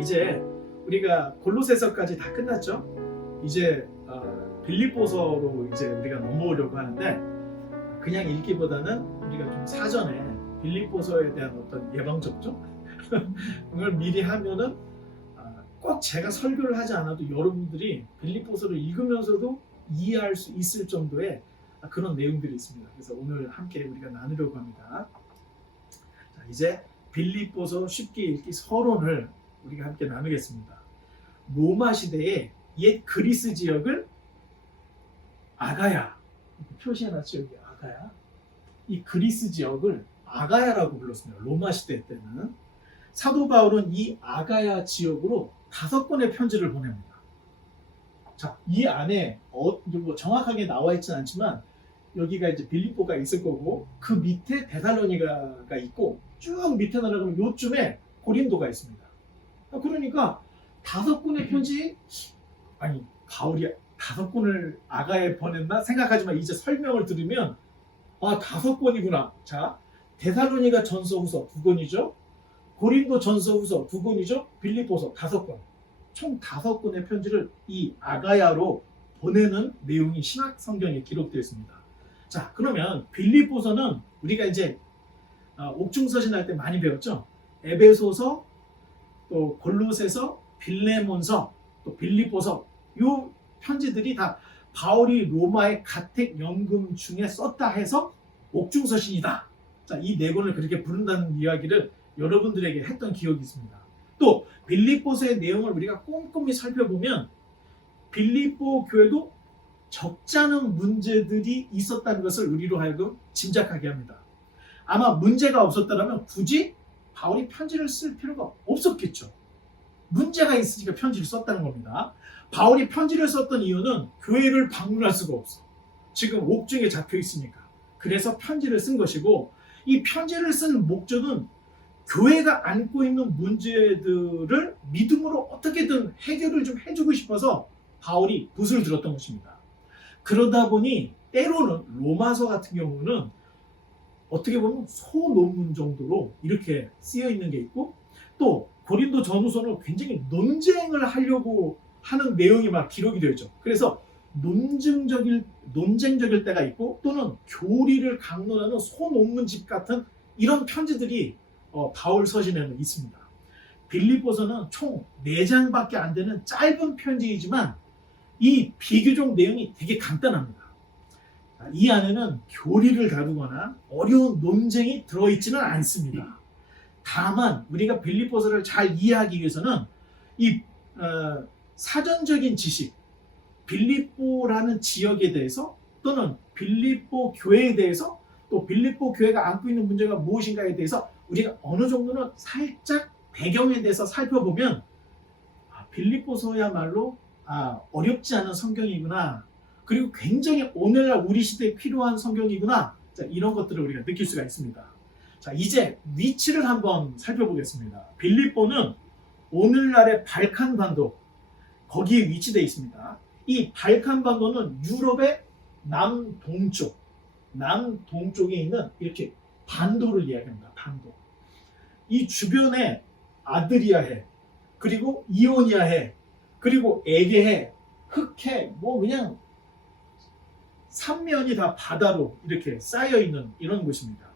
이제 우리가 골로새서까지 다 끝났죠? 이제 빌립보서로 이제 우리가 넘어오려고 하는데 그냥 읽기보다는 우리가 좀 사전에 빌립보서에 대한 어떤 예방 접종을 미리 하면은 꼭 제가 설교를 하지 않아도 여러분들이 빌립보서를 읽으면서도 이해할 수 있을 정도의 그런 내용들이 있습니다. 그래서 오늘 함께 우리가 나누려고 합니다. 자, 이제 빌립보서 쉽게 읽기 서론을 우리가 함께 나누겠습니다. 로마 시대의 옛 그리스 지역을 아가야, 표시해놨죠 여기 아가야. 이 그리스 지역을 아가야라고 불렀습니다. 로마 시대 때는. 사도 바울은 이 아가야 지역으로 5권의 편지를 보냅니다. 자, 이 안에 뭐 정확하게 나와 있지는 않지만 여기가 이제 빌립보가 있을 거고 그 밑에 데살로니가가 있고 쭉 밑에 내려가면 요쯤에 고린도가 있습니다. 그러니까 5권의 편지, 아니 바울이 5권을 아가야에 보냈나 생각하지만 이제 설명을 들으면 5권이구나. 자, 데살로니가 전서 후서 2권이죠. 고린도 전서 후서 2권이죠. 빌립보서 5권. 총 5권의 편지를 이 아가야로 보내는 내용이 신약 성경에 기록되어 있습니다. 자, 그러면 빌립보서는 우리가 이제 옥중서신 할 때 많이 배웠죠. 에베소서, 또 골로새서, 빌레몬서, 또 빌립보서, 이 편지들이 다 바울이 로마의 가택연금 중에 썼다 해서 옥중서신이다. 자, 이 4권을 그렇게 부른다는 이야기를 여러분들에게 했던 기억이 있습니다. 또 빌립보서의 내용을 우리가 꼼꼼히 살펴보면 빌립보 교회도 적지 않은 문제들이 있었다는 것을 우리로 하여금 짐작하게 합니다. 아마 문제가 없었다면 굳이 바울이 편지를 쓸 필요가 없었겠죠. 문제가 있으니까 편지를 썼다는 겁니다. 바울이 편지를 썼던 이유는 교회를 방문할 수가 없어. 지금 옥중에 잡혀 있으니까. 그래서 편지를 쓴 것이고 이 편지를 쓴 목적은 교회가 안고 있는 문제들을 믿음으로 어떻게든 해결을 좀 해주고 싶어서 바울이 붓을 들었던 것입니다. 그러다 보니 때로는 로마서 같은 경우는 어떻게 보면 소논문 정도로 이렇게 쓰여 있는 게 있고 또 고린도 전후서는 굉장히 논쟁을 하려고 하는 내용이 막 기록이 되어 있죠. 그래서 논쟁적일 때가 있고 또는 교리를 강론하는 소논문집 같은 이런 편지들이 바울 서신에는 있습니다. 빌립보서는 총 4장밖에 안 되는 짧은 편지이지만 이 비교적 내용이 되게 간단합니다. 이 안에는 교리를 다루거나 어려운 논쟁이 들어있지는 않습니다. 다만 우리가 빌립보서를 잘 이해하기 위해서는 이 사전적인 지식, 빌립보라는 지역에 대해서 또는 빌립보 교회에 대해서 또 빌립보 교회가 안고 있는 문제가 무엇인가에 대해서 우리가 어느 정도는 살짝 배경에 대해서 살펴보면 빌립보서야말로 어렵지 않은 성경이구나. 그리고 굉장히 오늘날 우리 시대에 필요한 성경이구나. 자, 이런 것들을 우리가 느낄 수가 있습니다. 자, 이제 위치를 한번 살펴보겠습니다. 빌립보는 오늘날의 발칸반도 거기에 위치되어 있습니다. 이 발칸반도는 유럽의 남동쪽에 있는 이렇게 반도를 이야기합니다. 반도. 이 주변에 아드리아해, 그리고 이오니아해, 그리고 에게해, 흑해, 뭐 그냥 삼면이 다 바다로 이렇게 쌓여 있는 이런 곳입니다.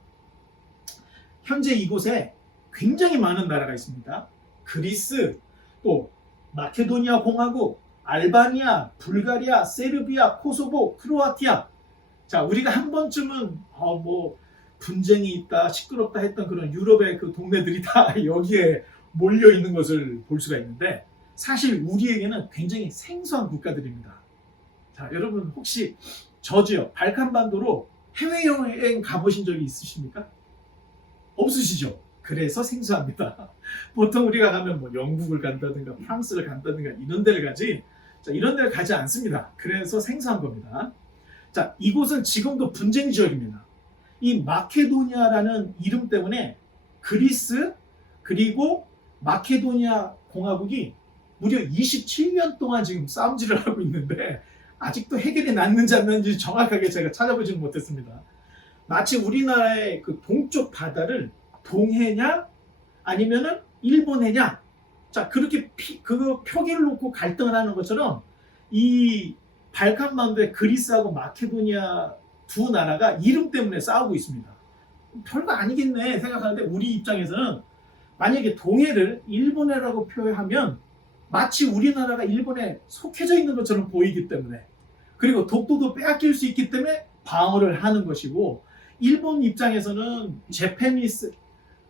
현재 이곳에 굉장히 많은 나라가 있습니다. 그리스, 또 마케도니아 공화국, 알바니아, 불가리아, 세르비아, 코소보, 크로아티아. 자, 우리가 한 번쯤은 뭐 분쟁이 있다, 시끄럽다 했던 그런 유럽의 그 동네들이 다 여기에 몰려 있는 것을 볼 수가 있는데 사실 우리에게는 굉장히 생소한 국가들입니다. 자, 여러분 혹시 저 지역 발칸반도로 해외여행 가보신 적이 있으십니까? 없으시죠? 그래서 생소합니다. 보통 우리가 가면 뭐 영국을 간다든가 프랑스를 간다든가 이런 데를 가지, 자, 이런 데를 가지 않습니다. 그래서 생소한 겁니다. 자, 이곳은 지금도 분쟁 지역입니다. 이 마케도니아라는 이름 때문에 그리스 그리고 마케도니아 공화국이 무려 27년 동안 지금 싸움질을 하고 있는데 아직도 해결이 났는지 안 났는지 정확하게 제가 찾아보지는 못했습니다. 마치 우리나라의 그 동쪽 바다를 동해냐 아니면은 일본해냐 자, 그렇게 그 표기를 놓고 갈등을 하는 것처럼 이 발칸반도의 그리스하고 마케도니아 두 나라가 이름 때문에 싸우고 있습니다. 별거 아니겠네 생각하는데 우리 입장에서는 만약에 동해를 일본해라고 표현하면 마치 우리나라가 일본에 속해져 있는 것처럼 보이기 때문에, 그리고 독도도 빼앗길 수 있기 때문에 방어를 하는 것이고, 일본 입장에서는 제페니스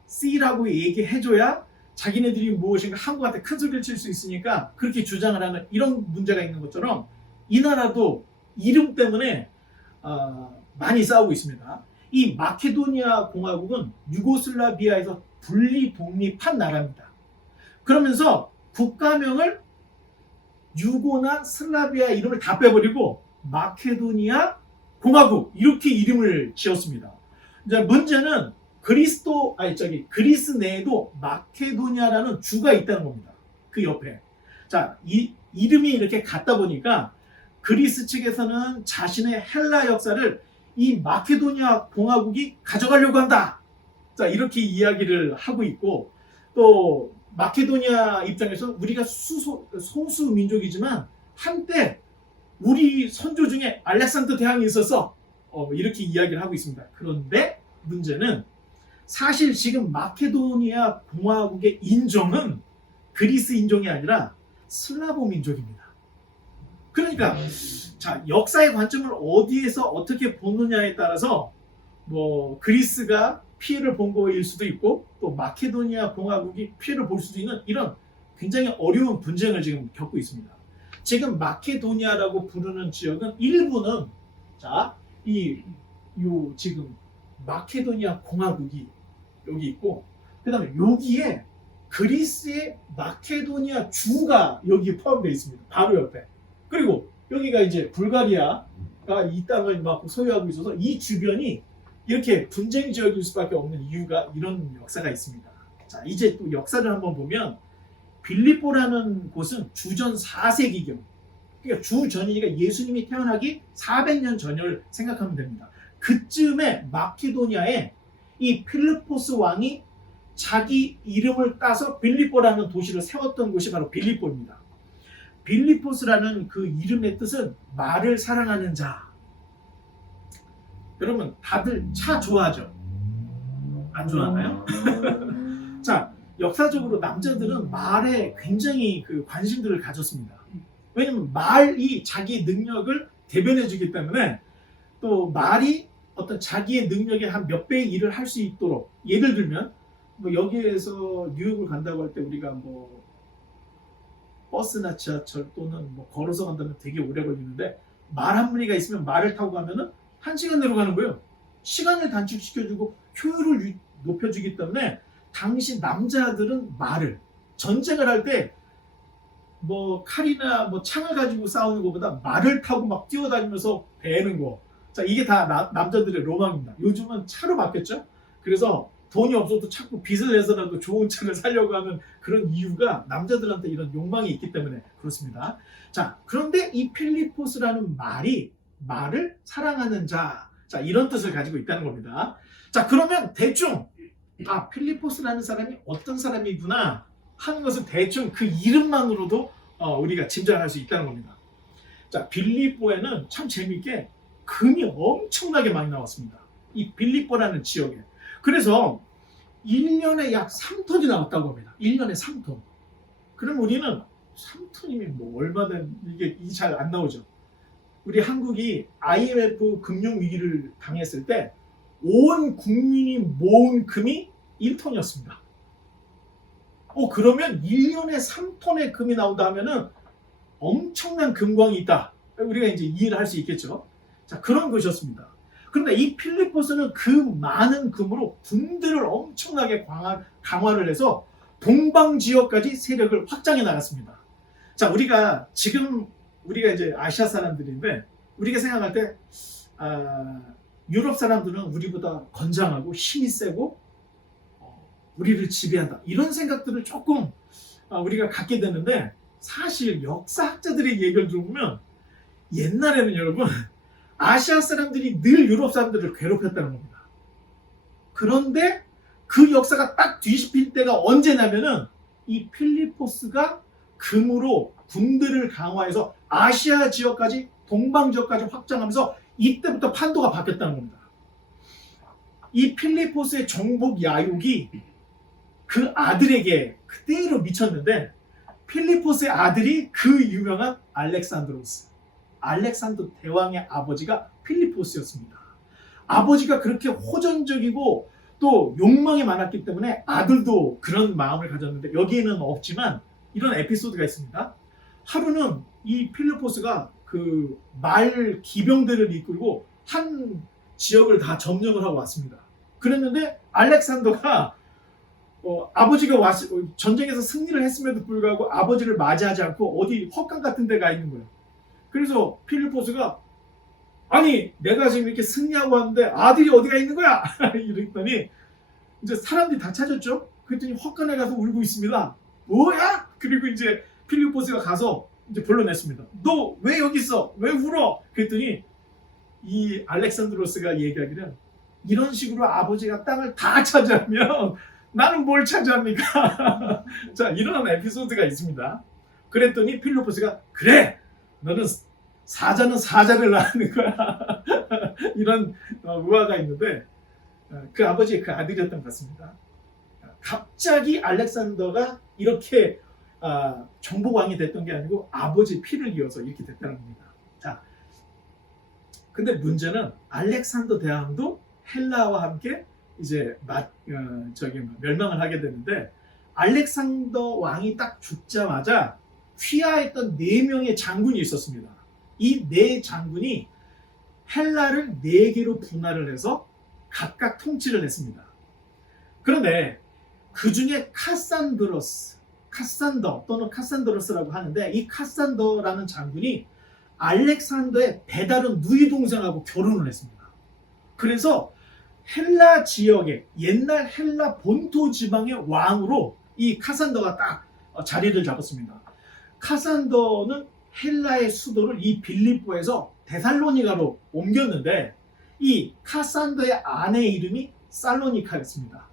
C라고 얘기해줘야 자기네들이 무엇인가 한국한테 큰 소리를 칠 수 있으니까 그렇게 주장을 하는 이런 문제가 있는 것처럼 이 나라도 이름 때문에 많이 싸우고 있습니다. 이 마케도니아 공화국은 유고슬라비아에서 분리 독립한 나라입니다. 그러면서 국가명을 유고나 슬라비아 이름을 다 빼버리고 마케도니아 공화국 이렇게 이름을 지었습니다. 이제 문제는 그리스 내에도 마케도니아라는 주가 있다는 겁니다. 그 옆에. 자, 이 이름이 이렇게 같다 보니까 그리스 측에서는 자신의 헬라 역사를 이 마케도니아 공화국이 가져가려고 한다. 자, 이렇게 이야기를 하고 있고, 또 마케도니아 입장에서 우리가 소수 민족이지만 한때 우리 선조 중에 알렉산더 대왕이 있어서 이렇게 이야기를 하고 있습니다. 그런데 문제는 사실 지금 마케도니아 공화국의 인종은 그리스 인종이 아니라 슬라브 민족입니다. 그러니까 자, 역사의 관점을 어디에서 어떻게 보느냐에 따라서 뭐 그리스가 피해를 본 거일 수도 있고 또 마케도니아 공화국이 피해를 볼 수도 있는 이런 굉장히 어려운 분쟁을 지금 겪고 있습니다. 지금 마케도니아라고 부르는 지역은 일부는 자, 지금 마케도니아 공화국이 여기 있고, 그 다음에 여기에 그리스의 마케도니아 주가 여기 포함되어 있습니다. 바로 옆에. 그리고 여기가 이제 불가리아가 이 땅을 막 소유하고 있어서 이 주변이 이렇게 분쟁 지역일 수밖에 없는 이유가 이런 역사가 있습니다. 자, 이제 또 역사를 한번 보면 빌립보라는 곳은 주전 4세기경, 그러니까 주전이니까 예수님이 태어나기 400년 전을 생각하면 됩니다. 그쯤에 마케도니아에 이 필리포스 왕이 자기 이름을 따서 빌립보라는 도시를 세웠던 곳이 바로 빌립보입니다. 빌리포스라는 그 이름의 뜻은 말을 사랑하는 자. 여러분 다들 차 좋아하죠? 안 좋아하나요? 자, 역사적으로 남자들은 말에 굉장히 그 관심들을 가졌습니다. 왜냐면 말이 자기 능력을 대변해 주기 때문에, 또 말이 어떤 자기의 능력의 한 몇 배의 일을 할 수 있도록, 예를 들면 뭐 여기에서 뉴욕을 간다고 할 때 우리가 뭐 버스나 지하철 또는 뭐 걸어서 간다면 되게 오래 걸리는데 말 한 무리가 있으면 말을 타고 가면은 1시간 내로 가는 거예요. 시간을 단축시켜주고 효율을 높여주기 때문에 당시 남자들은 말을, 전쟁을 할 때 뭐 칼이나 뭐 창을 가지고 싸우는 것보다 말을 타고 막 뛰어다니면서 베는 거. 자, 이게 다 남자들의 로망입니다. 요즘은 차로 바뀌었죠. 그래서 돈이 없어도 자꾸 빚을 내서라도 좋은 차를 사려고 하는 그런 이유가 남자들한테 이런 욕망이 있기 때문에 그렇습니다. 자, 그런데 이 필리포스라는 말이 말을 사랑하는 자, 자, 이런 뜻을 가지고 있다는 겁니다. 자, 그러면 대충 필리포스라는 사람이 어떤 사람이구나 하는 것을 대충 그 이름만으로도 우리가 짐작할 수 있다는 겁니다. 자, 빌립보에는 참 재미있게 금이 엄청나게 많이 나왔습니다. 이 빌립보라는 지역에. 그래서 1년에 약 3톤이 나왔다고 합니다. 1년에 3톤. 그럼 우리는 3톤이면 뭐 얼마든 이게 잘 안 나오죠. 우리 한국이 IMF 금융위기를 당했을 때 온 국민이 모은 금이 1톤이었습니다. 그러면 1년에 3톤의 금이 나온다 하면은 엄청난 금광이 있다. 우리가 이제 이해를 할 수 있겠죠. 자, 그런 것이었습니다. 그런데 이 필리포스는 그 많은 금으로 군대를 엄청나게 강화를 해서 동방 지역까지 세력을 확장해 나갔습니다. 자, 우리가 이제 아시아 사람들인데 우리가 생각할 때 유럽 사람들은 우리보다 건장하고 힘이 세고 우리를 지배한다, 이런 생각들을 조금 우리가 갖게 되는데, 사실 역사학자들의 얘기를 들어보면 옛날에는 여러분 아시아 사람들이 늘 유럽 사람들을 괴롭혔다는 겁니다. 그런데 그 역사가 딱 뒤집힐 때가 언제냐면은 이 필리포스가 금으로 군대를 강화해서 아시아 지역까지 동방 지역까지 확장하면서 이때부터 판도가 바뀌었다는 겁니다. 이 필리포스의 정복 야욕이 그 아들에게 그대로 미쳤는데 필리포스의 아들이 그 유명한 알렉산드로스, 알렉산더 대왕의 아버지가 필리포스였습니다. 아버지가 그렇게 호전적이고 또 욕망이 많았기 때문에 아들도 그런 마음을 가졌는데 여기에는 없지만 이런 에피소드가 있습니다. 하루는 이 필리포스가 그 말 기병대를 이끌고 한 지역을 다 점령을 하고 왔습니다. 그랬는데 알렉산더가 아버지가 전쟁에서 승리를 했음에도 불구하고 아버지를 맞이하지 않고 어디 헛간 같은 데 가 있는 거예요. 그래서 필리포스가 아니 내가 지금 이렇게 승리하고 왔는데 아들이 어디가 있는 거야? 이랬더니 이제 사람들이 다 찾았죠. 그랬더니 헛간에 가서 울고 있습니다. 뭐야? 그리고 이제 필리포스가 가서 이제 불러냈습니다. 너 왜 여기 있어? 왜 울어? 그랬더니 이 알렉산드로스가 얘기하기를 이런 식으로 아버지가 땅을 다 차지하면 나는 뭘 차지합니까? 자, 이런 에피소드가 있습니다. 그랬더니 필리포스가 그래! 너는 사자는 사자를 낳는 거야. 이런 우화가 있는데 그 아버지 그 아들이었던 것 같습니다. 갑자기 알렉산더가 이렇게 정복왕이 됐던 게 아니고 아버지 피를 이어서 이렇게 됐다는 겁니다. 자, 근데 문제는 알렉산더 대왕도 헬라와 함께 이제 멸망을 하게 되는데 알렉산더 왕이 딱 죽자마자 휘하했던 4명의 장군이 있었습니다. 이 4장군이 헬라를 4개로 분할을 해서 각각 통치를 했습니다. 그런데 그 중에 카산더 또는 카산드로스라고 하는데 이 카산더라는 장군이 알렉산더의 배다른 누이 동생하고 결혼을 했습니다. 그래서 헬라 지역의 옛날 헬라 본토 지방의 왕으로 이 카산더가 딱 자리를 잡았습니다. 카산더는 헬라의 수도를 이 빌립보에서 데살로니가로 옮겼는데 이 카산더의 아내 이름이 살로니카였습니다.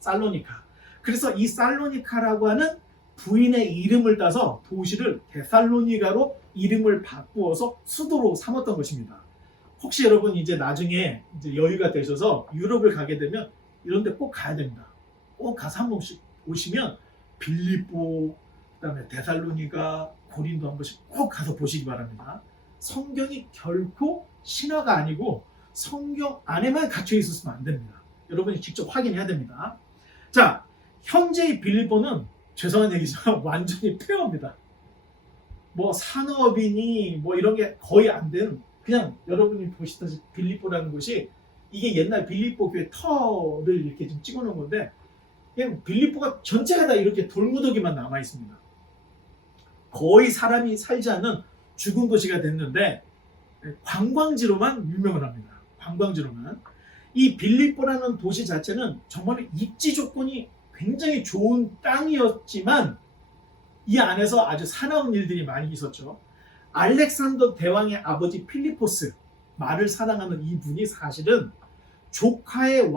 살로니카. 그래서 이 살로니카라고 하는 부인의 이름을 따서 도시를 데살로니가로 이름을 바꾸어서 수도로 삼았던 것입니다. 혹시 여러분 이제 나중에 이제 여유가 되셔서 유럽을 가게 되면 이런 데 꼭 가야 됩니다. 꼭 가서 한 번씩 오시면 빌립보, 그다음에 데살로니가, 고린도 한 번씩 꼭 가서 보시기 바랍니다. 성경이 결코 신화가 아니고 성경 안에만 갇혀 있었으면 안 됩니다. 여러분이 직접 확인해야 됩니다. 자, 현재의 빌립보는 죄송한 얘기지만 완전히 폐허입니다. 뭐 산업이니 뭐 이런 게 거의 안 되는, 그냥 여러분이 보시다시피 빌립보라는 곳이 이게 옛날 빌립보 교회 터를 이렇게 좀 찍어 놓은 건데 그냥 빌립보가 전체가 다 이렇게 돌무더기만 남아 있습니다. 거의 사람이 살지 않는 죽은 도시가 됐는데 관광지로만 유명을 합니다. 관광지로만. 이 빌립보라는 도시 자체는 정말 입지 조건이 굉장히 좋은 땅이었지만 이 안에서 아주 사나운 일들이 많이 있었죠. 알렉산더 대왕의 아버지 필리포스, 말을 사랑하는 이분이 사실은 조카를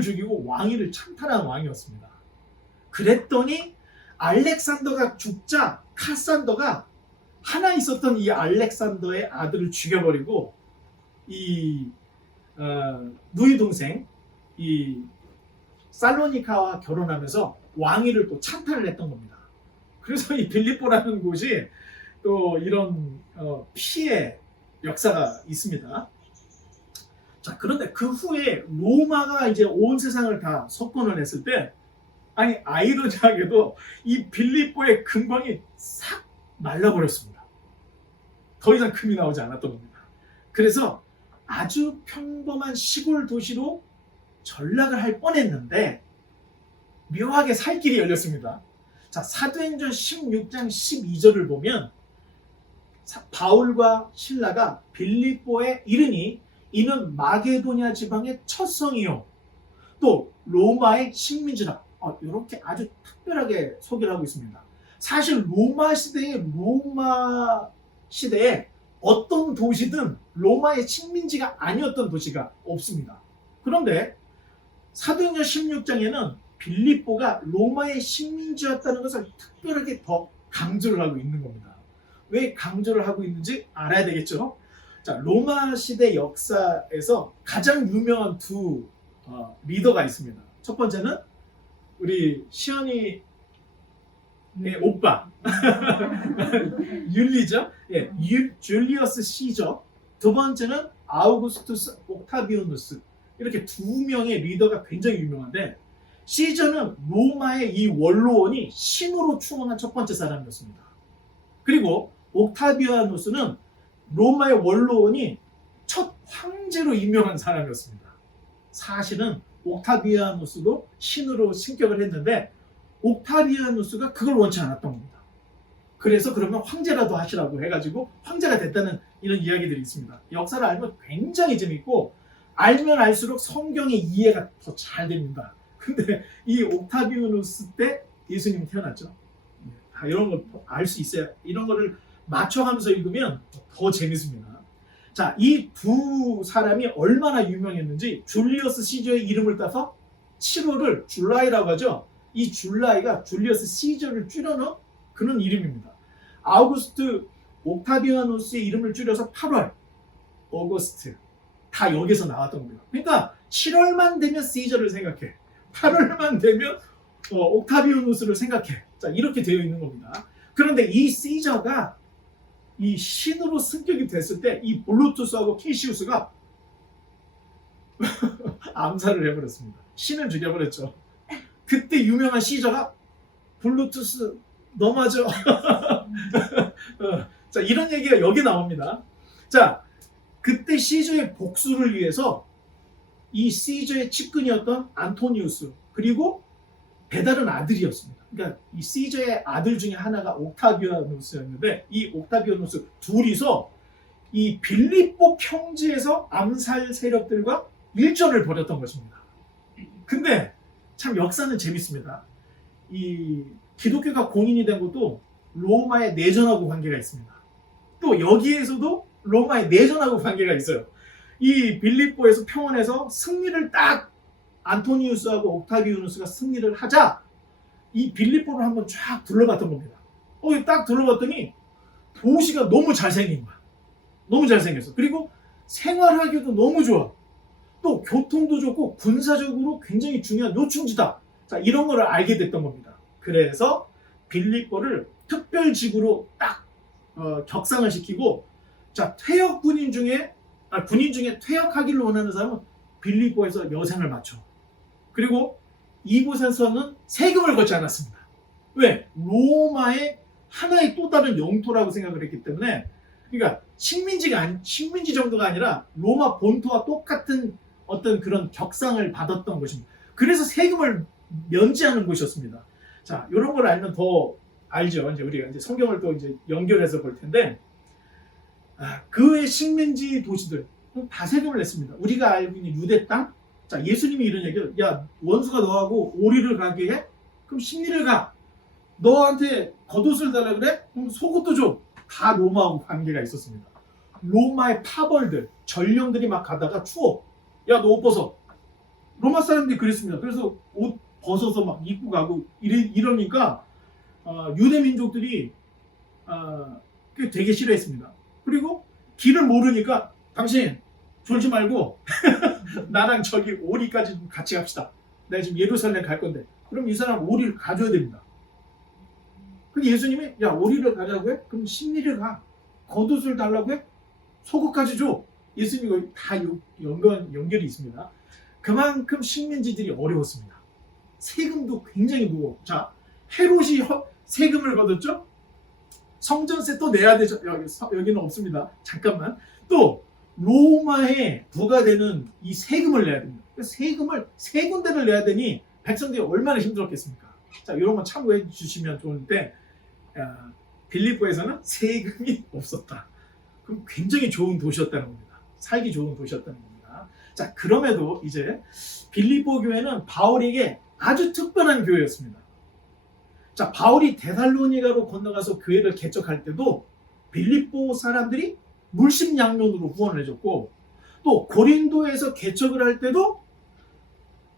죽이고 왕위를 찬탈한 왕이었습니다. 그랬더니 알렉산더가 죽자 카산더가 하나 있었던 이 알렉산더의 아들을 죽여버리고 이 누이 동생 이 살로니카와 결혼하면서 왕위를 또 찬탈을 했던 겁니다. 그래서 이 빌립보라는 곳이 또 이런 피해 역사가 있습니다. 자, 그런데 그 후에 로마가 이제 온 세상을 다 석권을 했을 때 아니 아이러니하게도 이 빌립보의 금광이 싹 말라버렸습니다. 더 이상 금이 나오지 않았던 겁니다. 그래서 아주 평범한 시골 도시로 전락을 할 뻔했는데 묘하게 살 길이 열렸습니다. 자, 사도행전 16장 12절을 보면 바울과 실라가 빌립보에 이르니 이는 마게도냐 지방의 첫 성이요 또 로마의 식민지라. 이렇게 아주 특별하게 소개를 하고 있습니다. 사실 로마 시대에 어떤 도시든 로마의 식민지가 아니었던 도시가 없습니다. 그런데 사도행전 16장에는 빌립보가 로마의 식민지였다는 것을 특별하게 더 강조를 하고 있는 겁니다. 왜 강조를 하고 있는지 알아야 되겠죠? 자, 로마 시대 역사에서 가장 유명한 두 리더가 있습니다. 첫 번째는 우리 시연이의 오빠 율리죠. 예, 줄리어스 시저. 두 번째는 아우구스투스 옥타비아누스. 이렇게 두 명의 리더가 굉장히 유명한데, 시저는 로마의 이 원로원이 신으로 추앙한 첫 번째 사람이었습니다. 그리고 옥타비아누스는 로마의 원로원이 첫 황제로 임명한 사람이었습니다. 사실은 옥타비아누스도 신으로 승격을 했는데 옥타비아누스가 그걸 원치 않았던 겁니다. 그래서 그러면 황제라도 하시라고 해가지고 황제가 됐다는 이런 이야기들이 있습니다. 역사를 알면 굉장히 재밌고, 알면 알수록 성경의 이해가 더 잘 됩니다. 근데 이 옥타비아누스 때 예수님이 태어났죠. 다 이런 걸 알 수 있어야, 이런 거를 맞춰가면서 읽으면 더 재밌습니다. 자, 이 두 사람이 얼마나 유명했는지 줄리어스 시저의 이름을 따서 7월을 줄라이라고 하죠. 이 줄라이가 줄리어스 시저를 줄여놓은 그런 이름입니다. 아우구스트 옥타비아누스의 이름을 줄여서 8월, 어거스트, 다 여기서 나왔던 겁니다. 그러니까 7월만 되면 시저를 생각해, 8월만 되면 옥타비아누스를 생각해. 자, 이렇게 되어 있는 겁니다. 그런데 이 시저가 이 신으로 승격이 됐을 때 이 블루투스하고 케시우스가 암살을 해버렸습니다. 신을 죽여버렸죠. 그때 유명한 시저가 블루투스 너 맞아. 자, 이런 얘기가 여기 나옵니다. 자, 그때 시저의 복수를 위해서 이 시저의 측근이었던 안토니우스, 그리고 배다른 아들이었습니다. 그러니까 이 시저의 아들 중에 하나가 옥타비아누스였는데, 이 옥타비아누스 둘이서 이 빌립보 평지에서 암살 세력들과 일전을 벌였던 것입니다. 근데 참 역사는 재밌습니다. 이 기독교가 공인이 된 것도 로마의 내전하고 관계가 있습니다. 또 여기에서도 로마의 내전하고 관계가 있어요. 이 빌립보에서 평원에서 승리를 딱, 안토니우스하고 옥타비아누스가 승리를 하자 이 빌립보를 한번 쫙 둘러봤던 겁니다. 딱 둘러봤더니 도시가 너무 잘생긴 거야. 너무 잘생겼어. 그리고 생활하기도 너무 좋아. 또 교통도 좋고 군사적으로 굉장히 중요한 요충지다. 자, 이런 거를 알게 됐던 겁니다. 그래서 빌립보를 특별지구로 딱 격상을 시키고, 자, 퇴역 군인 중에 퇴역하기를 원하는 사람은 빌립보에서 여생을 마쳐. 그리고 이곳에서는 세금을 걷지 않았습니다. 왜? 로마의 하나의 또 다른 영토라고 생각을 했기 때문에. 그러니까 식민지 정도가 아니라 로마 본토와 똑같은 어떤 그런 격상을 받았던 것입니다. 그래서 세금을 면제하는 곳이었습니다. 자, 이런 걸 알면 더 알죠. 이제 우리가 이제 성경을 또 이제 연결해서 볼 텐데, 그의 식민지 도시들 다 세금을 냈습니다. 우리가 알고 있는 유대 땅. 자, 예수님이 이런 얘기를, 야, 원수가 너하고 오리를 가게 해? 그럼 십리를 가. 너한테 겉옷을 달라 그래? 그럼 속옷도 줘. 다 로마하고 관계가 있었습니다. 로마의 파벌들, 전령들이 막 가다가 추워. 야, 너 옷 벗어. 로마 사람들이 그랬습니다. 그래서 옷 벗어서 막 입고 가고 이러니까 유대 민족들이 되게 싫어했습니다. 그리고 길을 모르니까, 당신 졸지 말고 나랑 저기 오리까지 같이 갑시다. 내가 지금 예루살렘 갈 건데. 그럼 이 사람 오리를 가져야 됩니다. 근데 예수님이, 야, 오리를 가자고 해? 그럼 십리를 가. 겉옷을 달라고 해? 속옷까지 줘. 예수님이 다 연결이 있습니다. 그만큼 식민지들이 어려웠습니다. 세금도 굉장히 무거워. 자, 헤롯이 세금을 걷었죠? 성전세 또 내야 되죠? 여기는 없습니다. 잠깐만. 또 로마에 부과되는 이 세금을 내야 됩니다. 세금을 세 군데를 내야 되니 백성들이 얼마나 힘들었겠습니까? 자, 이런 거 참고해 주시면 좋은데, 빌립보에서는 세금이 없었다. 그럼 굉장히 좋은 도시였다는 겁니다. 살기 좋은 도시였다는 겁니다. 자, 그럼에도 이제 빌립보 교회는 바울에게 아주 특별한 교회였습니다. 자, 바울이 데살로니가로 건너가서 교회를 개척할 때도 빌립보 사람들이 물심양면으로 후원을 해줬고, 또 고린도에서 개척을 할 때도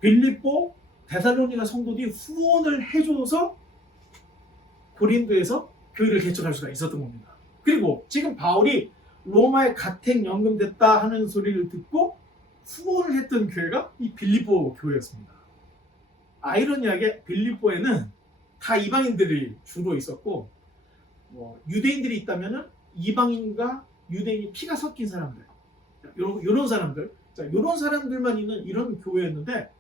빌립보 데살로니가 성도들이 후원을 해줘서 고린도에서 교회를 개척할 수가 있었던 겁니다. 그리고 지금 바울이 로마에 가택 연금됐다 하는 소리를 듣고 후원을 했던 교회가 이 빌립보 교회였습니다. 아이러니하게 빌립보에는 다 이방인들이 주로 있었고, 유대인들이 있다면은 이방인과 유대인이 피가 섞인 사람들, 이런 사람들, 이런 사람들만 있는 이런 교회였는데,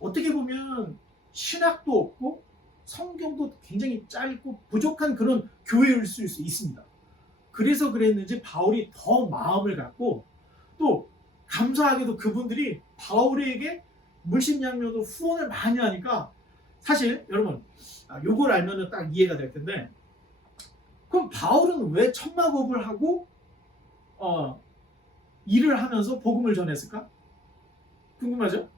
어떻게 보면 신학도 없고 성경도 굉장히 짧고 부족한 그런 교회일 수 있습니다. 그래서 그랬는지 바울이 더 마음을 갖고, 또 감사하게도 그분들이 바울에게 물심양면으로 후원을 많이 하니까, 사실 여러분 요걸 알면 딱 이해가 될 텐데, 그럼 바울은 왜 천막업을 하고 일을 하면서 복음을 전했을까? 궁금하죠?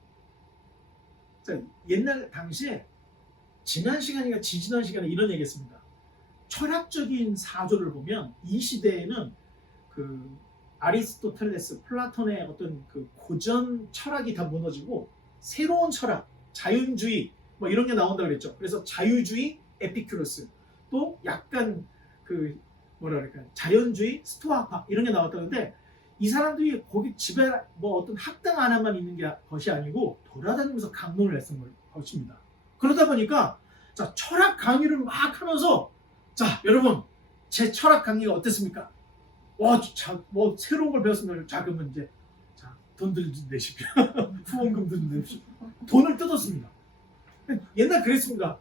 자, 옛날 당시에 지난 시간에 이런 얘기했습니다. 철학적인 사조를 보면 이 시대에는 그 아리스토텔레스, 플라톤의 어떤 그 고전 철학이 다 무너지고 새로운 철학, 자연주의 뭐 이런 게 나온다 그랬죠. 그래서 자유주의, 에피큐로스, 또 약간 그 뭐라 그럴까, 자연주의, 스토아파 이런 게 나왔다는데, 이 사람들이 거기 집에 뭐 어떤 학당 하나만 있는 것이 아니고 돌아다니면서 강론을 했던 것입니다. 그러다 보니까 자, 철학 강의를 막 하면서, 자, 여러분 제 철학 강의가 어땠습니까? 뭐 새로운 걸 배웠습니다. 자, 그러면 이제 자, 돈들 좀 내십시오. 후원금도 좀 내십시오. 돈을 뜯었습니다. 옛날 그랬습니다.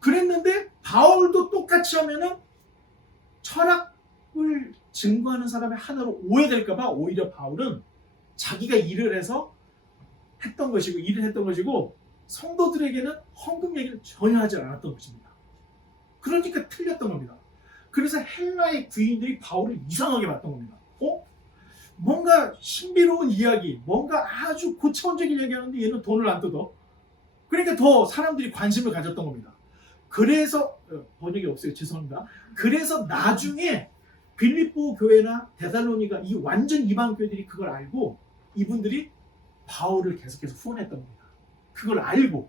그랬는데 바울도 똑같이 하면은 철학을 증거하는 사람의 하나로 오해될까봐 오히려 바울은 자기가 일을 했던 것이고 성도들에게는 헌금 얘기를 전혀 하지 않았던 것입니다. 그러니까 틀렸던 겁니다. 그래서 헬라의 귀인들이 바울을 이상하게 봤던 겁니다. 뭔가 신비로운 이야기, 뭔가 아주 고차원적인 얘기하는데 얘는 돈을 안 뜯어. 그러니까 더 사람들이 관심을 가졌던 겁니다. 그래서 번역이 없어요. 죄송합니다. 그래서 나중에 빌립보 교회나 데살로니가 이 완전 이방 교회들이 그걸 알고 이분들이 바울을 계속해서 후원했던 겁니다. 그걸 알고.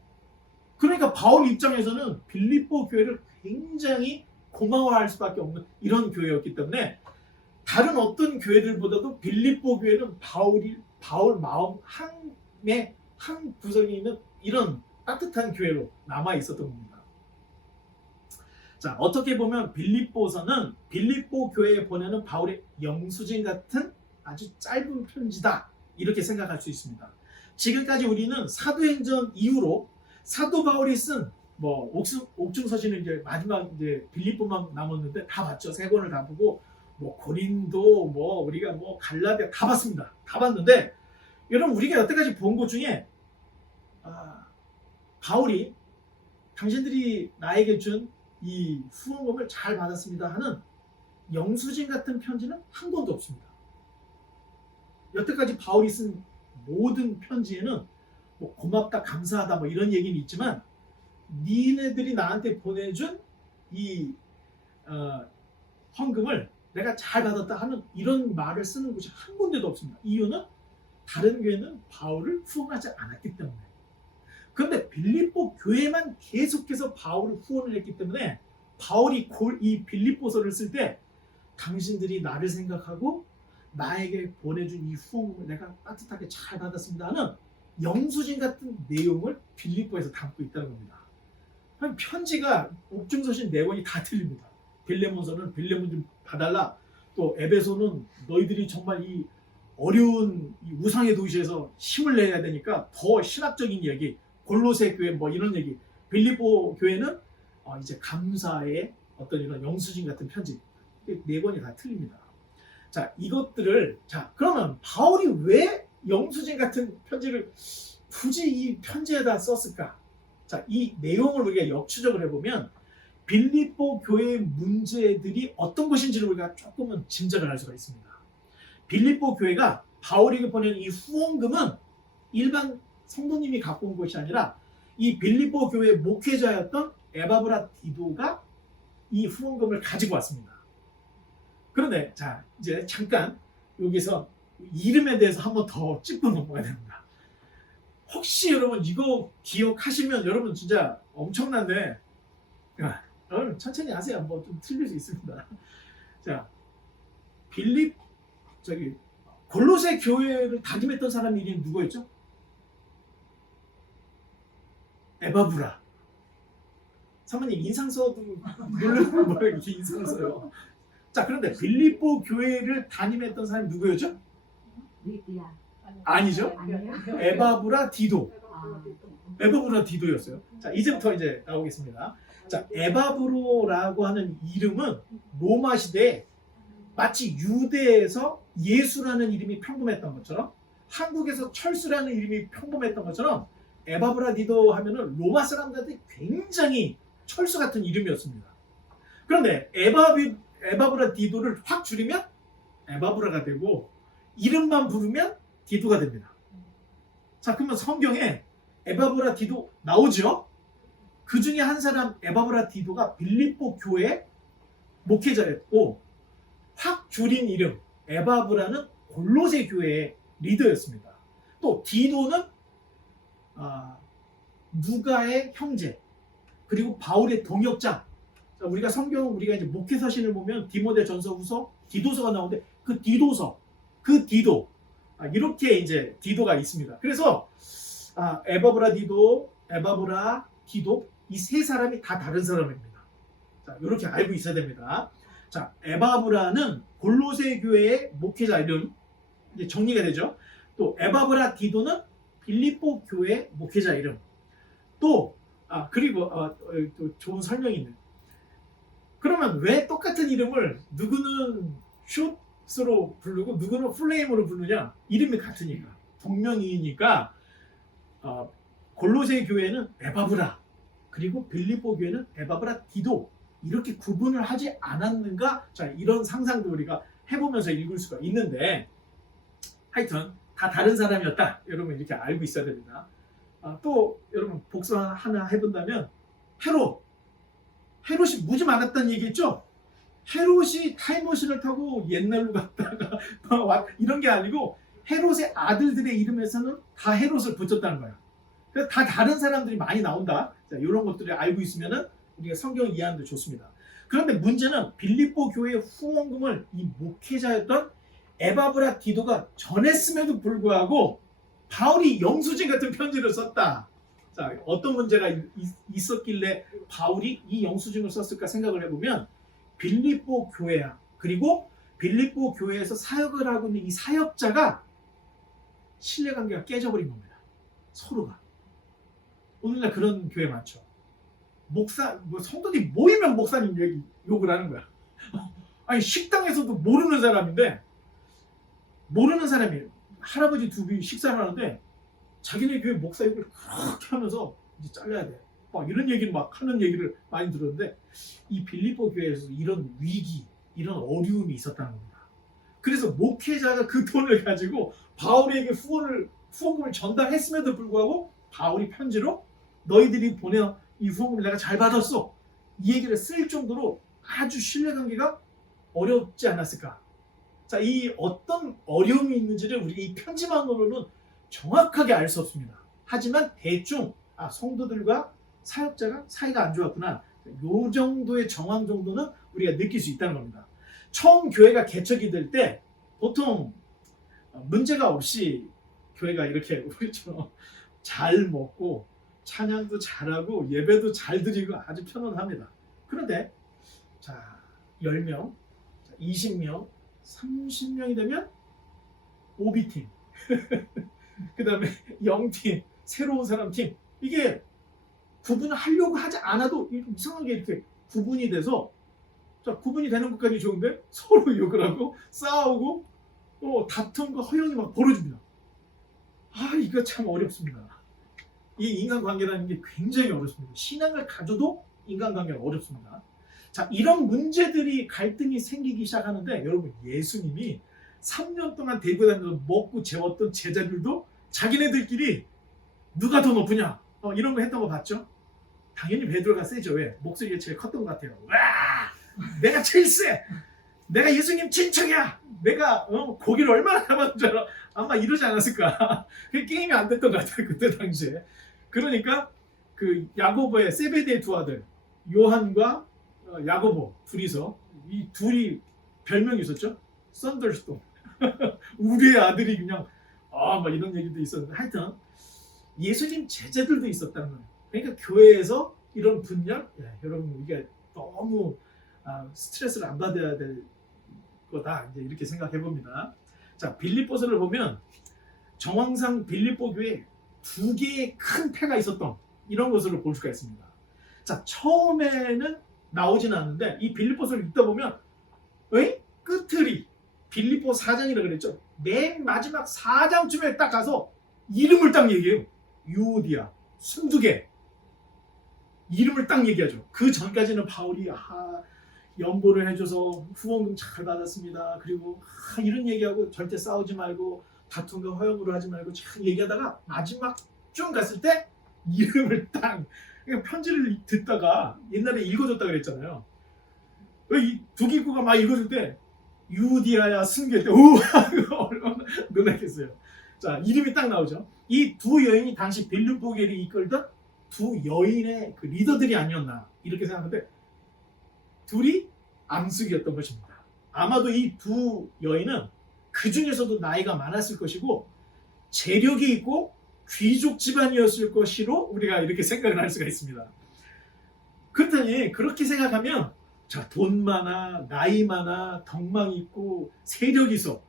그러니까 바울 입장에서는 빌립보 교회를 굉장히 고마워할 수밖에 없는 이런 교회였기 때문에, 다른 어떤 교회들보다도 빌립보 교회는 바울 마음 한 구석에 있는 이런 따뜻한 교회로 남아 있었던 겁니다. 자, 어떻게 보면 빌립보서는 빌립보 교회에 보내는 바울의 영수증 같은 아주 짧은 편지다, 이렇게 생각할 수 있습니다. 지금까지 우리는 사도행전 이후로 사도 바울이 쓴 옥중서신은 이제 마지막 이제 빌립보만 남았는데 다 봤죠. 세 권을 다 보고 고린도 우리가 갈라디아 다 봤습니다. 다 봤는데, 여러분 우리가 여태까지 본 것 중에 바울이 당신들이 나에게 준 이 후원금을 잘 받았습니다 하는 영수증 같은 편지는 한 권도 없습니다. 여태까지 바울이 쓴 모든 편지에는 고맙다, 감사하다 이런 얘기는 있지만, 니네들이 나한테 보내준 이 헌금을 내가 잘 받았다 하는 이런 말을 쓰는 곳이 한 군데도 없습니다. 이유는 다른 교회는 바울을 후원하지 않았기 때문에. 그런데 빌립보 교회만 계속해서 바울을 후원을 했기 때문에 바울이 이 빌립보서를 쓸 때 당신들이 나를 생각하고 나에게 보내준 이 후원금을 내가 따뜻하게 잘 받았습니다 하는 영수증 같은 내용을 빌립보에서 담고 있다는 겁니다. 편지가 옥중서신 내용이 다 틀립니다. 빌레몬서는 빌레몬 좀 봐달라, 또 에베소는 너희들이 정말 이 어려운 이 우상의 도시에서 힘을 내야 되니까 더 신학적인 얘기, 골로새 교회 이런 얘기, 빌립보 교회는 이제 감사의 어떤 이런 영수증 같은 편지, 네 권이 다 틀립니다. 자, 이것들을, 그러면 바울이 왜 영수증 같은 편지를 굳이 이 편지에다 썼을까? 자, 이 내용을 우리가 역추적을 해보면 빌립보 교회의 문제들이 어떤 것인지를 우리가 조금은 짐작을 할 수가 있습니다. 빌립보 교회가 바울에게 보낸 이 후원금은 일반 성도님이 갖고 온 것이 아니라 이 빌립보 교회의 목회자였던 에바브라 디도가 이 후원금을 가지고 왔습니다. 그런데 자, 이제 잠깐 여기서 이름에 대해서 한번 더 짚고 넘어가야 됩니다. 혹시 여러분 이거 기억하시면 여러분 진짜 엄청난데, 여러분 천천히 하세요. 뭐 좀 틀릴 수 있습니다. 자, 빌립 저기 골로새 교회를 담임했던 사람 이름이 누구였죠? 에바브라. 사모님 인상 써도 모르는 뭐 이렇게 인상 써요. 자, 그런데 빌립보 교회를 담임했던 사람이 누구였죠? 리디아. 아니죠? 아니요? 에바브라 디도. 아, 에바브라 디도였어요. 자, 이제부터 이제 나오겠습니다. 자, 에바브로라고 하는 이름은 로마 시대에 마치 유대에서 예수라는 이름이 평범했던 것처럼, 한국에서 철수라는 이름이 평범했던 것처럼, 에바브라 디도 하면은 로마 사람들한테 굉장히 철수 같은 이름이었습니다. 그런데 에바브라 디도를 확 줄이면 에바브라가 되고, 이름만 부르면 디도가 됩니다. 자, 그러면 성경에 에바브라 디도 나오죠? 그 중에 한 사람 에바브라 디도가 빌립보 교회 목회자였고, 확 줄인 이름 에바브라는 골로새 교회의 리더였습니다. 또 디도는 누가의 형제, 그리고 바울의 동역자. 자, 우리가 우리가 이제 목회서신을 보면 디모데전서후서, 디도서가 나오는데 그 디도 이렇게 이제 디도가 있습니다. 그래서 에바브라 디도, 에바브라 디도 이 세 사람이 다 다른 사람입니다. 자, 이렇게 알고 있어야 됩니다. 자, 에바브라는 골로새 교회의 목회자 이름, 이제 정리가 되죠. 또 에바브라 디도는 빌립보 교회 목회자 이름. 또 그리고 또 좋은 설명이 있네요. 그러면 왜 똑같은 이름을 누구는 숏으로 부르고 누구는 풀네임으로 부르냐? 이름이 같으니까, 동명이니까. 골로새 교회는 에바브라, 그리고 빌립보 교회는 에바브라 디도, 이렇게 구분을 하지 않았는가? 자, 이런 상상도 우리가 해보면서 읽을 수가 있는데, 하여튼 다 다른 사람이었다. 여러분 이렇게 알고 있어야 됩니다. 또 여러분 복수 하나 해본다면, 헤롯이 무지 많았다는 얘기했죠? 헤롯이 타임머신을 타고 옛날로 갔다가 이런 게 아니고, 헤롯의 아들들의 이름에서는 다 헤롯을 붙였다는 거야. 그래서 다 다른 사람들이 많이 나온다. 자, 이런 것들을 알고 있으면은 우리가 성경 이해하는 데 좋습니다. 그런데 문제는 빌립보 교회 후원금을 이 목회자였던 에바브라 디도가 전했음에도 불구하고 바울이 영수증 같은 편지를 썼다. 자, 어떤 문제가 있었길래 바울이 이 영수증을 썼을까 생각을 해보면, 빌립보 교회야, 그리고 빌립보 교회에서 사역을 하고 있는 이 사역자가 신뢰관계가 깨져버린 겁니다. 서로가. 오늘날 그런 교회 많죠. 성도들이 모이면 목사님 욕을 하는 거야. 아니, 식당에서도 모르는 사람인데, 모르는 사람이 할아버지 두 분이 식사를 하는데 자기네 교회 목사 욕을 그렇게 하면서 이제 잘라야 돼. 막 이런 얘기를 막 하는 얘기를 많이 들었는데, 이 빌립보 교회에서 이런 위기, 이런 어려움이 있었다는 겁니다. 그래서 목회자가 그 돈을 가지고 바울에게 후원금을 전달했음에도 불구하고 바울이 편지로 너희들이 보낸 이 후원금을 내가 잘 받았어, 이 얘기를 쓸 정도로 아주 신뢰관계가 어렵지 않았을까. 자, 이 어떤 어려움이 있는지를 우리가 이 편지만으로는 정확하게 알 수 없습니다. 하지만 대충 성도들과 사역자가 사이가 안 좋았구나, 이 정도의 정황 정도는 우리가 느낄 수 있다는 겁니다. 처음 교회가 개척이 될 때 보통 문제가 없이 교회가 이렇게 우리처럼 잘 먹고 찬양도 잘하고 예배도 잘 드리고 아주 편안합니다. 그런데 자, 10명, 20명, 30명이 되면 OB팀, 그 다음에 0팀, 새로운 사람 팀, 이게 구분을 하려고 하지 않아도 이상하게 이렇게 구분이 돼서, 자, 구분이 되는 것까지 좋은데 서로 욕을 하고 싸우고 또 다툼과 허용이 막 벌어집니다. 이거 참 어렵습니다. 이 인간관계라는 게 굉장히 어렵습니다. 신앙을 가져도 인간관계가 어렵습니다. 자, 이런 문제들이, 갈등이 생기기 시작하는데, 여러분 예수님이 3년 동안 데리고 다니면서 먹고 재웠던 제자들도 자기네들끼리 누가 더 높으냐 이런 거 했던 거 봤죠? 당연히 베드로가 세죠. 왜? 목소리가 제일 컸던 것 같아요. 와! 내가 제일 세! 내가 예수님 친척이야. 내가 고기를 얼마나 잡았는 줄 알아. 아마 이러지 않았을까. 그 게임이 안 됐던 것 같아요. 그때 당시에. 그러니까 그 야고보의 세베대의 두 아들 요한과 야고보 둘이서 이 둘이 별명이 있었죠. 썬더스톰. 우리의 아들이 그냥 막 이런 얘기도 있었는데 하여튼 예수님 제자들도 있었다는 거예요. 그러니까 교회에서 이런 분열, 여러분 이게 너무 스트레스를 안 받아야 될 거다 이제 이렇게 생각해 봅니다. 자, 빌립보서를 보면 정황상 빌립보 교회에 두 개의 큰 패가 있었던 이런 것으로 볼 수가 있습니다. 자, 처음에는 나오지는 않는데 이 빌립보서를 읽다 보면 끝을이 빌립보 4장이라고 그랬죠. 맨 마지막 4장쯤에 딱 가서 이름을 딱 얘기해요. 유오디아, 순두개 이름을 딱 얘기하죠. 그 전까지는 바울이 연보를 해줘서 후원금 잘 받았습니다. 그리고 이런 얘기하고 절대 싸우지 말고 다툼과 허용으로 하지 말고 참 얘기하다가 마지막 쭉 갔을 때 이름을 딱 편지를 듣다가 옛날에 읽어줬다 그랬잖아요. 이 두기구가 막 읽어줄 때 유디아야 순교할 때 얼마나 놀랐겠어요. 자, 이름이 딱 나오죠. 이 두 여인이 당시 빌립보 교회를 이끌던 두 여인의 그 리더들이 아니었나 이렇게 생각하는데 둘이 암숙이었던 것입니다. 아마도 이 두 여인은 그 중에서도 나이가 많았을 것이고 재력이 있고 귀족 집안이었을 것이로 우리가 이렇게 생각을 할 수가 있습니다. 그렇다니 그렇게 생각하면 자, 돈 많아, 나이 많아, 덕망 있고 세력 있어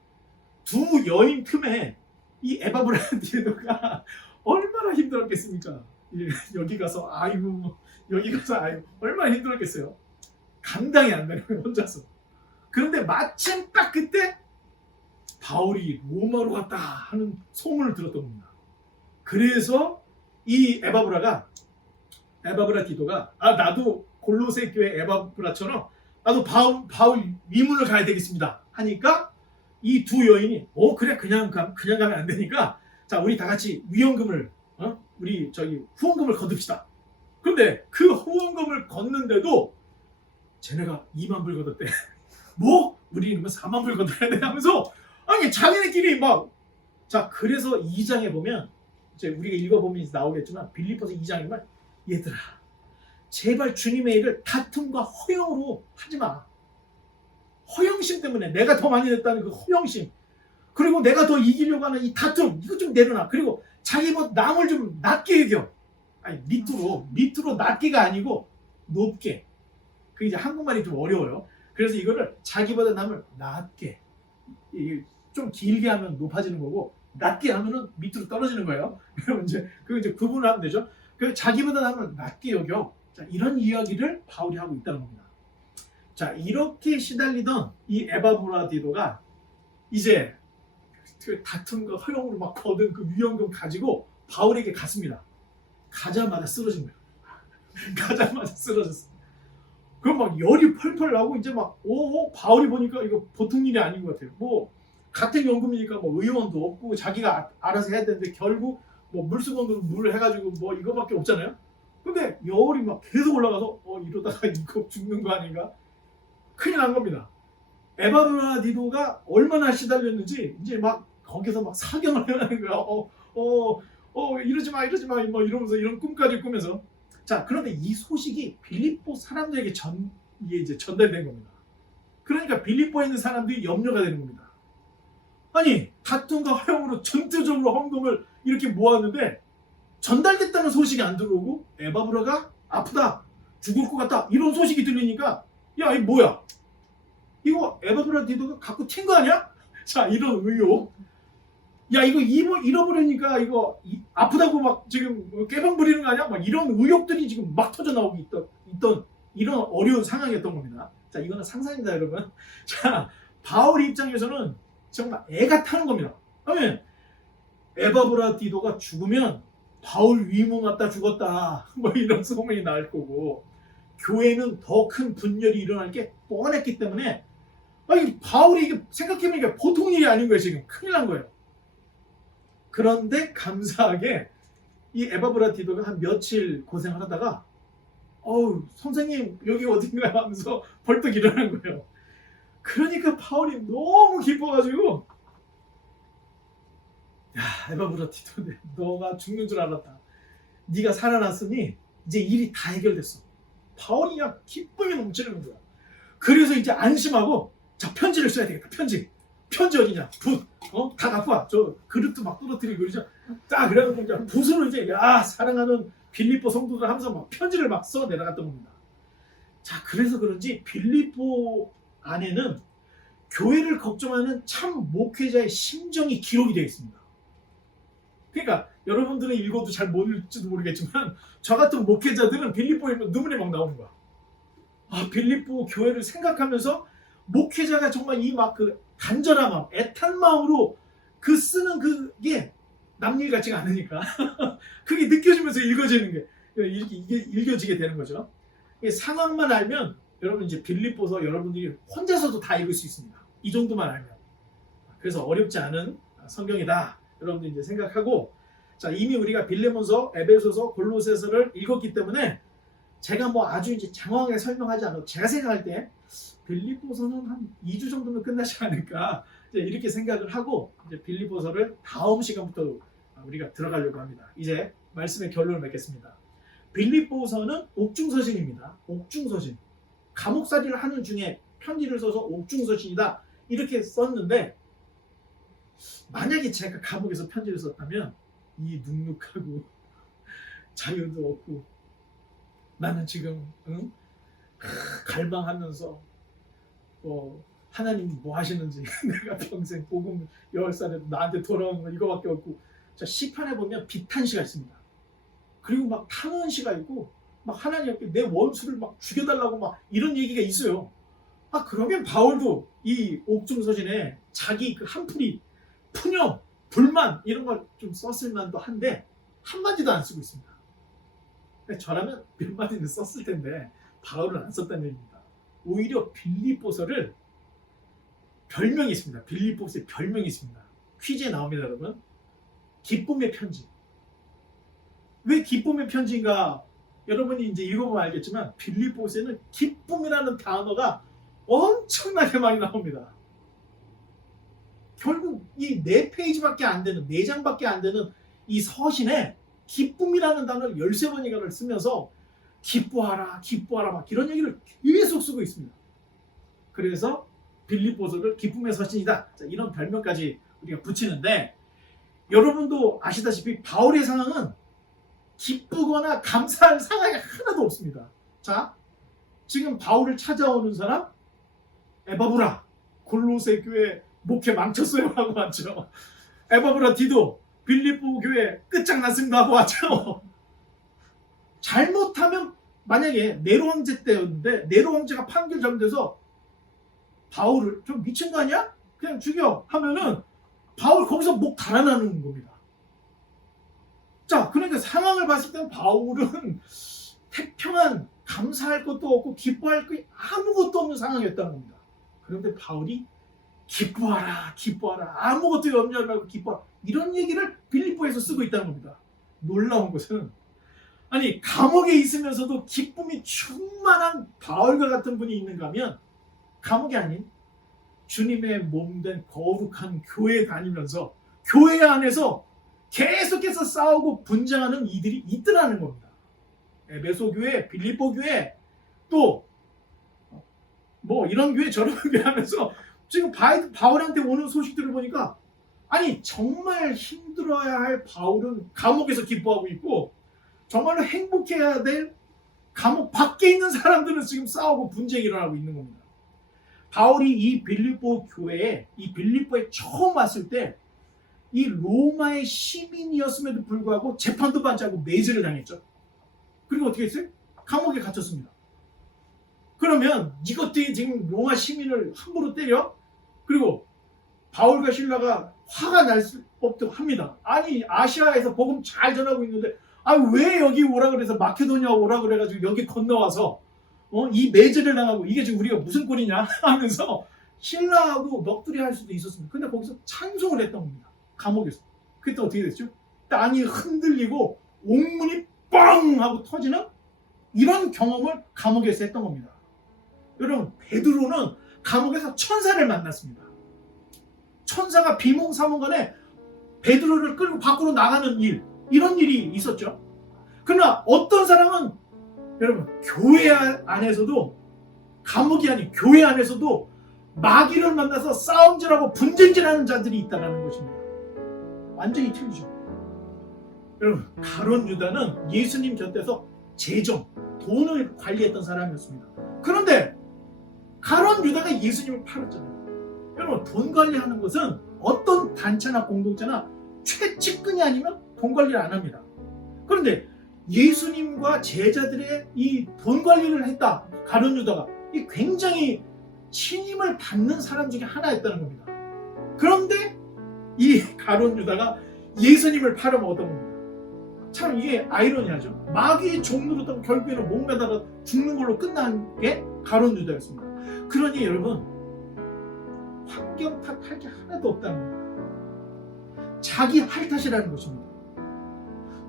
두 여인 틈에 이 에바브라디도가 얼마나 힘들었겠습니까? 여기 가서 아이고 얼마나 힘들었겠어요. 감당이 안 되는 거예요, 혼자서. 그런데 마침 딱 그때 바울이 로마로 갔다 하는 소문을 들었던 겁니다. 그래서 이 에바브라 디도가 나도 골로새 교회 에바브라처럼 나도 바울 위문을 가야 되겠습니다 하니까 이 두 여인이 그래 그냥 가면 안 되니까 자 우리 다 같이 위헌금을 우리 후원금을 거둡시다. 그런데 그 후원금을 걷는데도 쟤네가 2만 불 걷었대. 뭐? 우리는 4만 불 걷어야 돼 하면서 아니 자기네끼리 자 그래서 2장에 보면 이제 우리가 읽어보면 나오겠지만 빌립보서 2장에 보면 얘들아 제발 주님의 일을 다툼과 허영으로 하지마. 허영심 때문에 내가 더 많이 냈다는 그 허영심 그리고 내가 더 이기려고 하는 이 다툼 이거 좀 내려놔. 그리고 자기 남을 좀 낮게 여겨. 아니 밑으로 낮게가 아니고 높게. 그 이제 한국말이 좀 어려워요. 그래서 이거를 자기보다 남을 낮게 이게 좀 길게 하면 높아지는 거고 낮게 하면은 밑으로 떨어지는 거예요. 그럼 이제 구분을 하면 되죠. 그 자기보다 남을 낮게 여겨. 자, 이런 이야기를 바울이 하고 있다는 겁니다. 자, 이렇게 시달리던 이 에바브라디도가 이제 그 다툼과 허용으로 막 거둔 그 위헌금 가지고 바울에게 갔습니다. 가자마자 쓰러진 거예요. 가자마자 쓰러졌어. 그럼 막 열이 펄펄 나고 이제 바울이 보니까 이거 보통 일이 아닌 것 같아요. 같은 연금이니까 의원도 없고 자기가 알아서 해야 되는데 결국 물수건으로 물을 해가지고 이거밖에 없잖아요. 근데 열이 막 계속 올라가서 이러다가 이거 죽는 거 아닌가? 큰일 난 겁니다. 에바브라디도가 얼마나 시달렸는지 이제 거기서 사경을 해나는 거야. 이러지 마 이러면서 이런 꿈까지 꾸면서. 자, 그런데 이 소식이 빌립보 사람들에게 이제 전달된 겁니다. 그러니까 빌립보에 있는 사람들이 염려가 되는 겁니다. 아니 다툼과 허용으로 전투적으로 헌금을 이렇게 모았는데 전달됐다는 소식이 안 들어오고 에바브라가 아프다 죽을 것 같다 이런 소식이 들리니까 야 이거 뭐야 이거 에바브라디도가 갖고 튄 거 아니야? 자 이런 의혹 야 이거 잃어버리니까 이거 아프다고 지금 깨방 부리는 거 아니야? 이런 의혹들이 지금 막 터져 나오고 있던 이런 어려운 상황이었던 겁니다. 자 이거는 상상입니다 여러분. 자 바울 입장에서는 정말 애가 타는 겁니다. 그러면 에바브라디도가 죽으면 바울 위문 맞다 죽었다 이런 소문이 날 거고 교회는 더 큰 분열이 일어날 게 뻔했기 때문에 바울이 이게 생각해보니까 보통 일이 아닌 거예요. 지금 큰일 난 거예요. 그런데 감사하게 이 에바브라디도가 한 며칠 고생을 하다가 선생님 여기 어딘가요 하면서 벌떡 일어난 거예요. 그러니까 바울이 너무 기뻐가지고, 야, 에바브라 티토, 너가 죽는 줄 알았다. 네가 살아났으니 이제 일이 다 해결됐어. 바울이 그냥 기쁨이 넘치는 거야. 그래서 이제 안심하고, 자, 편지를 써야 되겠다. 편지 어디냐? 붓, 다 갖고 와. 저 그릇도 막 떨어뜨리고 그러죠. 딱 그래가지고 이제 붓으로 이제, 야, 사랑하는 빌립보 성도들 하면서 막 편지를 막 써 내려갔던 겁니다. 자, 그래서 그런지 빌립보 안에는 교회를 걱정하는 참 목회자의 심정이 기록이 되어 있습니다. 그러니까 여러분들은 읽어도 잘 모를지도 모르겠지만, 저 같은 목회자들은 빌립보에 눈물이 막 나오는 거야. 아, 빌립보 교회를 생각하면서 목회자가 정말 이 막 그 간절한 마음, 애탄 마음으로 그 쓰는 그게 남일 같지가 않으니까 그게 느껴지면서 읽어지는 게, 이게 읽어지게 되는 거죠. 상황만 알면 여러분 이제 빌립보서 여러분들이 혼자서도 다 읽을 수 있습니다. 이 정도만 알면. 그래서 어렵지 않은 성경이다, 여러분들 이제 생각하고, 자, 이미 우리가 빌레몬서, 에베소서, 골로새서를 읽었기 때문에 제가 뭐 아주 이제 장황하게 설명하지 않아도 제가 생각할 때 빌립보서는 한 2주 정도면 끝나지 않을까, 이제 이렇게 생각을 하고, 이제 빌립보서를 다음 시간부터 우리가 들어가려고 합니다. 이제 말씀의 결론을 맺겠습니다. 빌립보서는 옥중서신입니다. 옥중서신. 감옥살이를 하는 중에 편지를 써서 옥중서신이다, 이렇게 썼는데, 만약에 제가 감옥에서 편지를 썼다면 이 눅눅하고 자유도 없고 나는 지금 갈망하면서 하나님 뭐 하시는지 내가 평생 복음 10살에도 나한테 돌아오는 거 이거밖에 없고, 자, 시편에 보면 비탄시가 있습니다. 그리고 막 탄원시가 있고, 막 하나님께 내 원수를 막 죽여달라고 막 이런 얘기가 있어요. 아, 그러면 바울도 이 옥중서신에 자기 그 한풀이 푸념, 불만 이런 걸 좀 썼을 만도 한데 한마디도 안 쓰고 있습니다. 저라면 몇 마디는 썼을 텐데 바울은 안 썼다는 얘기입니다. 오히려 빌립보서를 별명이 있습니다. 빌립보서에 별명이 있습니다. 퀴즈에 나옵니다, 여러분. 기쁨의 편지. 왜 기쁨의 편지인가? 여러분이 이제 읽어보면 알겠지만 빌립보서에는 기쁨이라는 단어가 엄청나게 많이 나옵니다. 결국 이 4페이지밖에 안 되는, 4장밖에 안 되는 이 서신에 기쁨이라는 단어를 13번인가를 쓰면서 기뻐하라, 기뻐하라 막 이런 얘기를 계속 쓰고 있습니다. 그래서 빌립보서를 기쁨의 서신이다, 자, 이런 별명까지 우리가 붙이는데, 여러분도 아시다시피 바울의 상황은 기쁘거나 감사할 상황이 하나도 없습니다. 자, 지금 바울을 찾아오는 사람, 에바브라, 골로새 교회 목회 망쳤어요 하고 왔죠. 에바브라 디도 빌립보 교회 끝장났습니다 하고 왔죠. 잘못하면, 만약에 네로 황제 때였는데 네로 황제가 판결 잘못돼서 바울을 좀 미친 거 아니야? 그냥 죽여 하면은 바울 거기서 목 달아나는 겁니다. 자, 그러니까 상황을 봤을 때는 바울은 태평한, 감사할 것도 없고 기뻐할 게 아무것도 없는 상황이었다는 겁니다. 그런데 바울이 기뻐하라, 기뻐하라, 아무것도 염려하지 말고 기뻐하라, 이런 얘기를 빌립보에서 쓰고 있다는 겁니다. 놀라운 것은, 아니, 감옥에 있으면서도 기쁨이 충만한 바울과 같은 분이 있는가 하면, 감옥이 아닌 주님의 몸된 거룩한 교회에 다니면서 교회 안에서 계속해서 싸우고 분쟁하는 이들이 있더라는 겁니다. 에베소 교회, 빌립보 교회, 또 뭐 이런 교회 저런 교회 하면서 지금 바울한테 오는 소식들을 보니까, 아니, 정말 힘들어야 할 바울은 감옥에서 기뻐하고 있고, 정말로 행복해야 될 감옥 밖에 있는 사람들은 지금 싸우고 분쟁이 일어나고 있는 겁니다. 바울이 이 빌립보 교회에, 이 빌립보에 처음 왔을 때 이 로마의 시민이었음에도 불구하고 재판도 받지 않고 매질을 당했죠. 그리고 어떻게 했어요? 감옥에 갇혔습니다. 그러면 이것들이 지금 로마 시민을 함부로 때려? 그리고 바울과 실라가 화가 날 법도 합니다. 아니, 아시아에서 복음 잘 전하고 있는데 왜 여기 오라 그래서 마케도니아 오라 그래가지고 여기 건너와서 이 매질을 당하고 이게 지금 우리가 무슨 꼴이냐 하면서 신라하고 넋두리 할 수도 있었습니다. 근데 거기서 찬송을 했던 겁니다. 감옥에서. 그때 어떻게 됐죠? 땅이 흔들리고 옥문이 빵 하고 터지는 이런 경험을 감옥에서 했던 겁니다. 여러분, 베드로는 감옥에서 천사를 만났습니다. 천사가 비몽사몽간에 베드로를 끌고 밖으로 나가는 이런 일이 있었죠. 그러나 어떤 사람은 여러분 교회 안에서도 감옥이 아닌 교회 안에서도 마귀를 만나서 싸움질하고 분쟁질하는 자들이 있다는 것입니다. 완전히 틀리죠. 여러분 가룟 유다는 예수님 곁에서 재정, 돈을 관리했던 사람이었습니다. 그런데 가룟 유다가 예수님을 팔았잖아요. 여러분 돈 관리하는 것은 어떤 단체나 공동체나 최측근이 아니면 돈 관리를 안 합니다. 그런데 예수님과 제자들의 이 돈 관리를 했다. 가룟 유다가 이 굉장히 신임을 받는 사람 중에 하나였다는 겁니다. 그런데 이 가룟 유다가 예수님을 팔아먹었던 겁니다. 참 이게 아이러니하죠. 마귀의 종노릇하고 결국에는 목매달아 죽는 걸로 끝난 게 가룟 유다였습니다. 그러니 여러분 환경 탓할 게 하나도 없다는 겁니다. 자기 할 탓이라는 것입니다.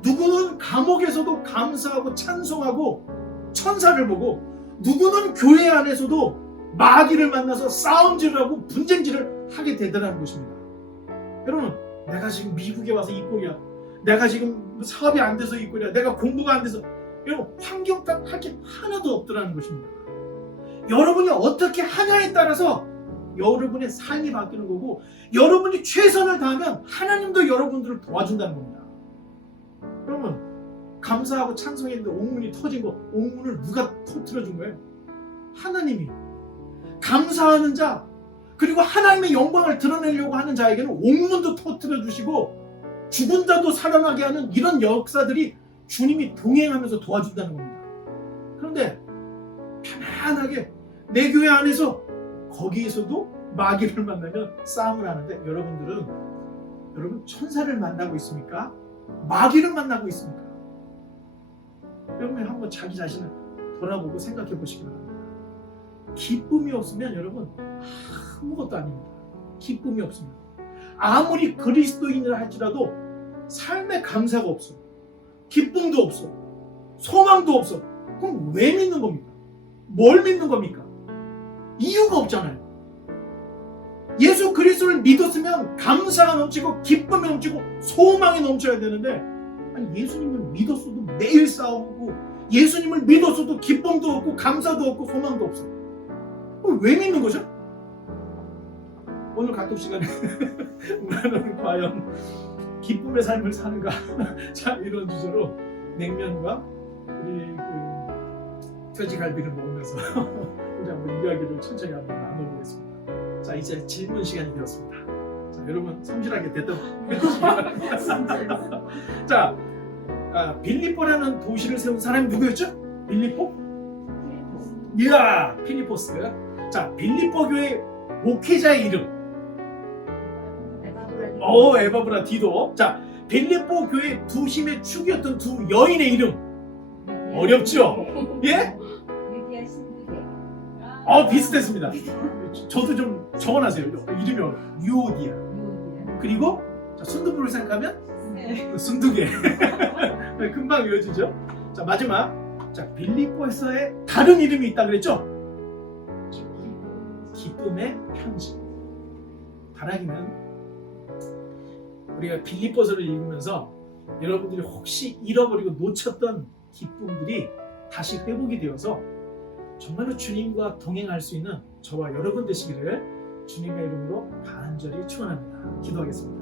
누구는 감옥에서도 감사하고 찬송하고 천사를 보고 누구는 교회 안에서도 마귀를 만나서 싸움질을 하고 분쟁질을 하게 되더라는 것입니다. 여러분 내가 지금 미국에 와서 이 꼴이야. 내가 지금 사업이 안 돼서 이 꼴이야. 내가 공부가 안 돼서. 여러분 환경 탓할 게 하나도 없더라는 것입니다. 여러분이 어떻게 하냐에 따라서 여러분의 삶이 바뀌는 거고 여러분이 최선을 다하면 하나님도 여러분들을 도와준다는 겁니다. 여러분 감사하고 찬송했는데 옥문이 터진 거 옥문을 누가 터뜨려 준 거예요? 하나님이. 감사하는 자 그리고 하나님의 영광을 드러내려고 하는 자에게는 옥문도 터뜨려 주시고 죽은 자도 살아나게 하는 이런 역사들이 주님이 동행하면서 도와준다는 겁니다. 그런데 편안하게 내 교회 안에서 거기에서도 마귀를 만나면 싸움을 하는데 여러분 천사를 만나고 있습니까? 마귀를 만나고 있습니까? 여러분이 한번 자기 자신을 돌아보고 생각해 보시기 바랍니다. 기쁨이 없으면 여러분 아무것도 아닙니다. 기쁨이 없습니다. 아무리 그리스도인이라 할지라도 삶에 감사가 없어. 기쁨도 없어. 소망도 없어. 그럼 왜 믿는 겁니까? 뭘 믿는 겁니까? 이유가 없잖아요. 예수 그리스도를 믿었으면 감사가 넘치고 기쁨이 넘치고 소망이 넘쳐야 되는데 아니 예수님을 믿었어도 매일 싸우고 예수님을 믿었어도 기쁨도 없고 감사도 없고 소망도 없어. 왜 믿는 거죠? 오늘 각독 시간에 나는 과연 기쁨의 삶을 사는가? 자 이런 주제로 냉면과 우리 돼지갈비를 먹으면서 우리 한번 이야기를 천천히 한번 나눠보겠습니다. 자 이제 질문 시간이 되었습니다. 자 여러분 성실하게 대답해 주시기 바랍니다. 자 빌립보라는 도시를 세운 사람이 누구였죠? 빌립보? 이야 필리포스. 자 빌립보 교회 목회자의 이름. 에바브라 디도. 자 빌립보 교회 두 힘의 축이었던 두 여인의 이름. 어렵죠? 예? 비슷했습니다. 저도 좀 적어놨어요. 이름이 유오디아. 그리고 자, 순두부를 생각하면 순두개. 금방 이어지죠. 자 마지막. 자 빌립보에서의 다른 이름이 있다 그랬죠? 기쁨의 편지. 바라기는 우리가 빌립보서를 읽으면서 여러분들이 혹시 잃어버리고 놓쳤던 기쁨들이 다시 회복이 되어서 정말로 주님과 동행할 수 있는 저와 여러분 되시기를 주님의 이름으로 간절히 축원합니다. 기도하겠습니다.